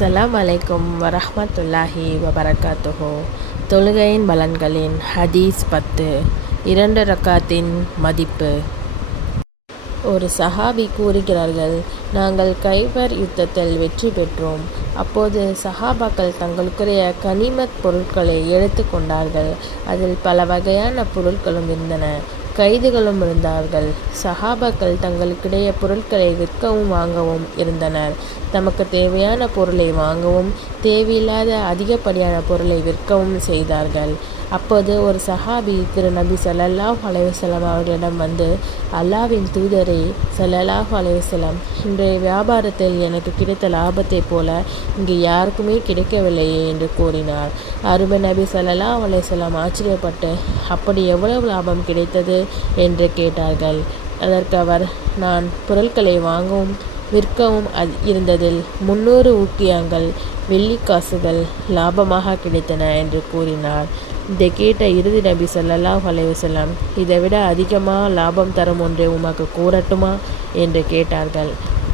அஸ்ஸலாம் அலைக்கும் வரஹ்மத்துல்லாஹி வபரகாத்துஹு. தொழுகையின் பலன்களின் ஹதீஸ் 10. 2 ரக்காத்தின் மதிப்பு. ஒரு சஹாபி கூறுகிறார்கள், நாங்கள் கைபர் யுத்தத்தில் வெற்றி பெற்றோம். அப்போது சஹாபாக்கள் தங்களுக்குரிய கனிமத் பொருட்களை எடுத்து கொண்டார்கள். அதில் பல வகையான பொருட்களும் இருந்தன, கைதுகளும் இருந்தார்கள். சஹாபாக்கள் தங்களுக்கிடையே பொருட்களை விற்கவும் வாங்கவும் இருந்தனர். தமக்கு தேவையான பொருளை வாங்கவும் தேவையில்லாத அதிகப்படியான பொருளை விற்கவும் செய்தார்கள். அப்போது ஒரு சஹாபி திரு நபி ஸல்லல்லாஹு அலைஹி வஸல்லம் அவர்களிடம் வந்து, அல்லாஹ்வின் தூதரே ஸல்லல்லாஹு அலைஹி வஸல்லம், இன்றைய வியாபாரத்தில் எனக்கு கிடைத்த லாபத்தைப் போல இங்கு யாருக்குமே கிடைக்கவில்லையே என்று கூறினார். அருமை நபி ஸல்லல்லாஹு அலைஹி வஸல்லம் ஆச்சரியப்பட்டு, அப்படி எவ்வளவு லாபம் கிடைத்தது என்று கேட்டார்கள். அதற்கு அவர், நான் பொருட்களை வாங்கவும் விற்கவும் இருந்ததில் 300 ஊக்கியங்கள் வெள்ளிக்காசுகள் லாபமாக கிடைத்தன என்று கூறினார். இதை கேட்ட இறுதி நபி ஸல்லல்லாஹு அலைஹி வஸல்லம், இதைவிட அதிகமாக லாபம் தரும் ஒன்றை உமக்கு கூறட்டுமா என்று கேட்டார்கள்.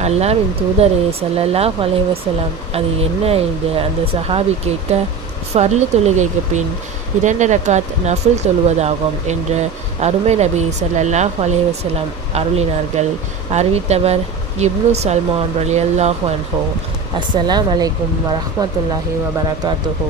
அல்லாஹ்வின் தூதரே ஸல்லல்லாஹு அலைஹி வஸல்லம், அது என்ன என்று அந்த சஹாபி கேட்க, ஃபர்லு தொழுகைக்கு பின் 2 ரக்காத் நஃபில் தொழுவதாகும் என்று அருமை நபி ஸல்லல்லாஹு அலைஹி வஸல்லம் அருளினார்கள். அறிவித்தவர் இப்னு சல்மான் ரலியல்லாஹு அன்ஹு. அஸ்ஸலாமு அலைக்கும் வரஹ்மத்துல்லாஹி வபரகாத்துஹு.